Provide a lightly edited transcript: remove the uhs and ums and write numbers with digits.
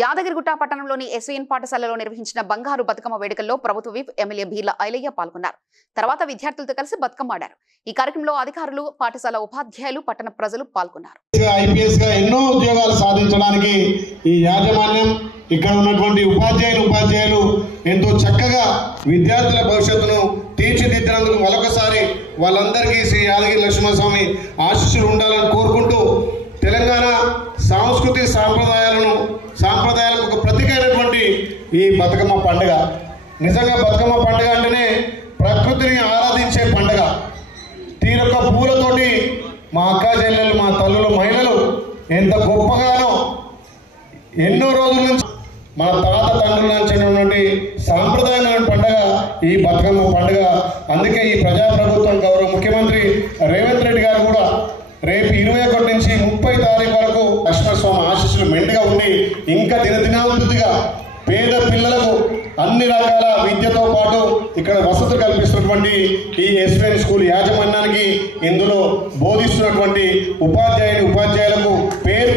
యాదగిరిగుట్ట పట్టణంలోని ఎస్వీఎన్ పాఠశాలలో నిర్వహించిన బంగారు బతుకమ్మ వేడుకల్లో ప్రభుత్వ విప్ ఎమ్మెల్యే బీర్ల ఐలయ్య పాల్గొన్నారు. తర్వాత విద్యార్థులతో కలిసి బతుకమ్మ ఆడారు. ఈ కార్యక్రమంలో అధికారులు, పాఠశాల ఉపాధ్యాయులు, పట్టణ ప్రజలు పాల్గొన్నారు. ఐపీఎస్ గా ఎన్నో ఉద్యోగాలు సాధించడానికి ఈ యాజమాన్యం, ఇక్కడ ఉన్నటువంటి ఉపాధ్యాయులు ఎంతో చక్కగా విద్యార్థుల భవిష్యత్తును తీర్చిదిద్దినందుకు మరొకసారి వాళ్ళందరికీ శ్రీ యాదగిరి లక్ష్మణస్వామి ఆశీస్సులు ఉండాలని కోరుకుంటూ, తెలంగాణ సాంస్కృతిక సాంప్రదాయాలకు ఒక ప్రతీకైనటువంటి ఈ బతుకమ్మ పండుగ, నిజంగా బతుకమ్మ పండుగ అంటేనే ప్రకృతిని ఆరాధించే పండుగ. తీరొక్క పూలతోటి మా అక్క చెల్లెలు, మా తల్లులు, మహిళలు ఎంత గొప్పగానో ఎన్నో రోజుల నుంచి మన తాత తండ్రుల నుంచి ఉన్నటువంటి సాంప్రదాయమైన పండుగ ఈ బతుకమ్మ పండుగ. అందుకే ఈ ప్రజాప్రభుత్వం గౌరవ ముఖ్యమంత్రి రేవంత్ రెడ్డి గారు కూడా రేపు 21 నుంచి 30 తారీఖు వరకు లక్ష్మణస్వామి ఆశీస్సులు మెండుగా ఉండి ఇంకా దినదినాభివృద్ధిగా పేద పిల్లలకు అన్ని రకాల విద్యతో పాటు ఇక్కడ వసతులు కల్పిస్తున్నటువంటి ఈ ఎస్వీఎన్ స్కూల్ యాజమాన్యానికి, ఇందులో బోధిస్తున్నటువంటి ఉపాధ్యాయులకు పేరు